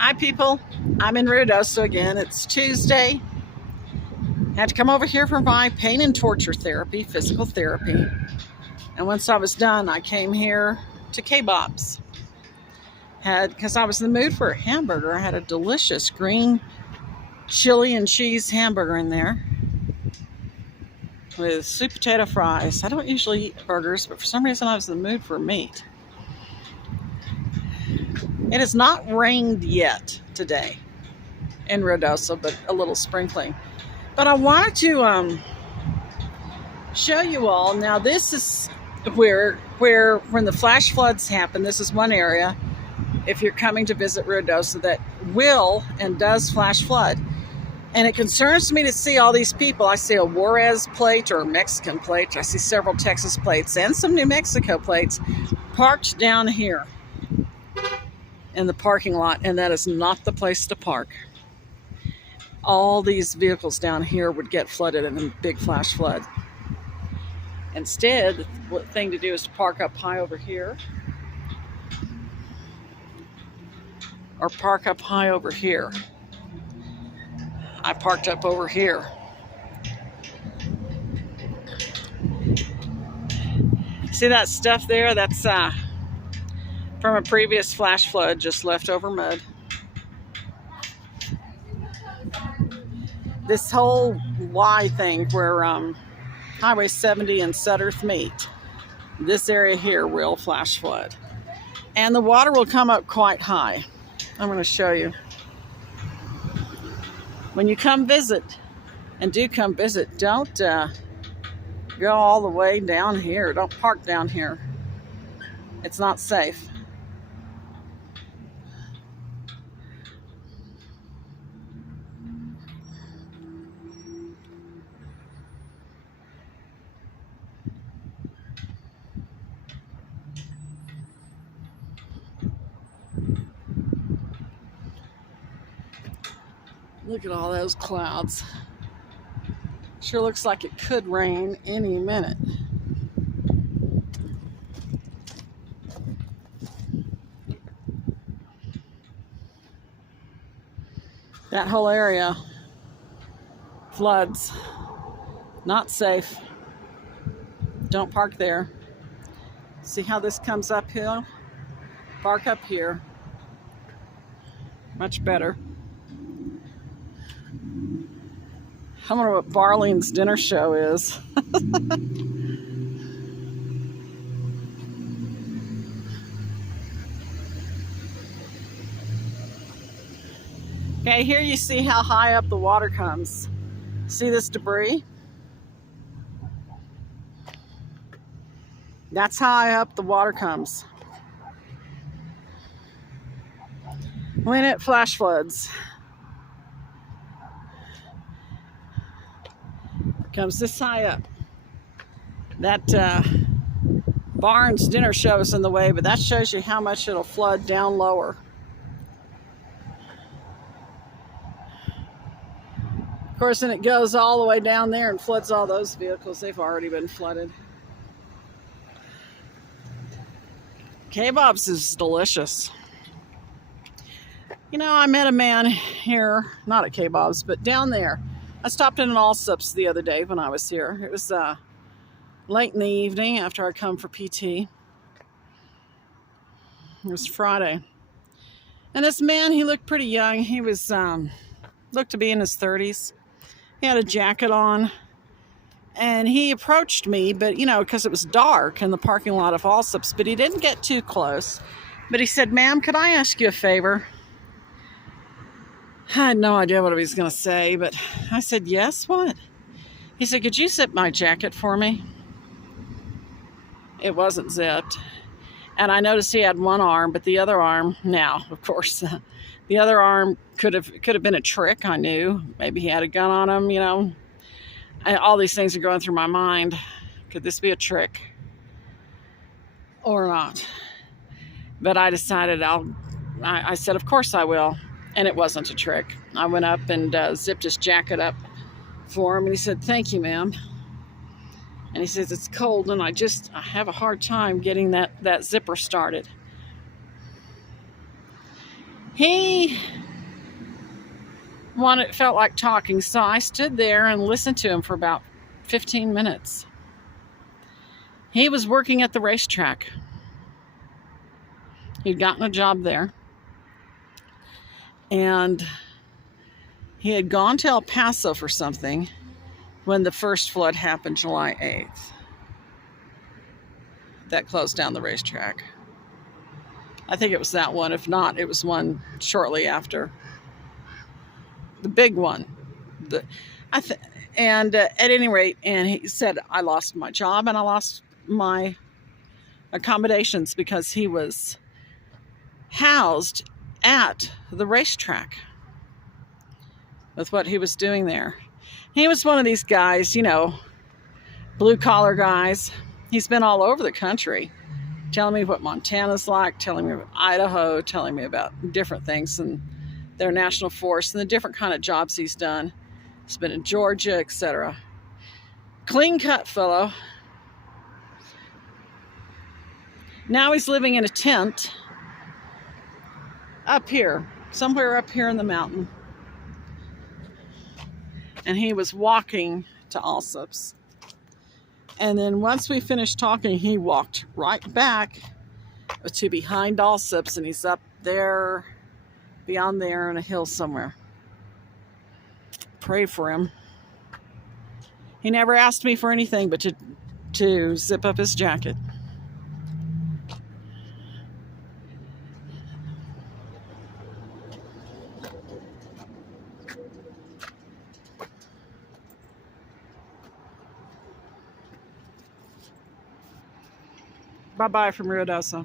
Hi people, I'm in Ruidoso again. It's Tuesday. I had to come over here for my pain and torture therapy, physical therapy. And once I was done, I came here to K-Bob's. Because I was in the mood for a hamburger. I had a delicious green chili and cheese hamburger in there with sweet potato fries. I don't usually eat burgers, but for some reason I was in the mood for meat. It has not rained yet today in Ruidoso, but a little sprinkling. But I wanted to show you all. Now this is where when the flash floods happen, this is one area, if you're coming to visit Ruidoso, that will and does flash flood. And it concerns me to see all these people. I see a Juarez plate or a Mexican plate. I see several Texas plates and some New Mexico plates parked down here in the parking lot, and that is not the place to park. All these vehicles down here would get flooded in a big flash flood. Instead, the thing to do is to park up high over here, or park up high over here. I parked up over here. See that stuff there? That's from a previous flash flood, just leftover mud. This whole Y thing where Highway 70 and Sutterth meet, this area here will flash flood. And the water will come up quite high. I'm going to show you. When you come visit, and do come visit, don't go all the way down here. Don't park down here. It's not safe. Look at all those clouds. Sure looks like it could rain any minute. That whole area floods. Not safe. Don't park there. See how this comes uphill? Park up here. Much better. I wonder what Barlene's dinner show is. Okay, here you see how high up the water comes. See this debris? That's how high up the water comes when it flash floods. Comes this high up. That Barnes dinner show is in the way, but that shows you how much it'll flood down lower. Of course, then it goes all the way down there and floods all those vehicles. They've already been flooded. K-Bob's is delicious. You know, I met a man here, not at K-Bob's, but down there. I stopped in an Allsups the other day when I was here. It was late in the evening after I come for PT. It was Friday. And this man, he looked pretty young. He was, looked to be in his 30s. He had a jacket on. And he approached me, but, you know, because it was dark in the parking lot of Allsups, but he didn't get too close. But he said, "Ma'am, could I ask you a favor?" I had no idea what he was going to say, but I said, "Yes, what?" He said, "Could you zip my jacket for me?" It wasn't zipped. And I noticed he had one arm, but the other arm, now, of course, the other arm could have been a trick, I knew. Maybe he had a gun on him, you know. All these things are going through my mind. Could this be a trick or not? But I decided I said, "Of course I will." And it wasn't a trick. I went up and zipped his jacket up for him, and he said, "Thank you, ma'am." And he says, "It's cold, and I have a hard time getting that zipper started." He felt like talking, so I stood there and listened to him for about 15 minutes. He was working at the racetrack. He'd gotten a job there. And he had gone to El Paso for something when the first flood happened July 8th. That closed down the racetrack. I think it was that one. If not, it was one shortly after. The big one. At any rate, and he said, I lost my job and I lost my accommodations because he was housed at the racetrack with what he was doing there. He was one of these guys, you know, blue collar guys. He's been all over the country telling me what Montana's like, telling me about Idaho, telling me about different things and their national forest and the different kind of jobs he's done. He's been in Georgia, etc. Clean cut fellow. Now he's living in a tent up here, somewhere up here in the mountain. And he was walking to Allsup's. And then once we finished talking, he walked right back to behind Allsup's, and he's up there, beyond there on a hill somewhere. Pray for him. He never asked me for anything but to zip up his jacket. Bye-bye from Ruidoso.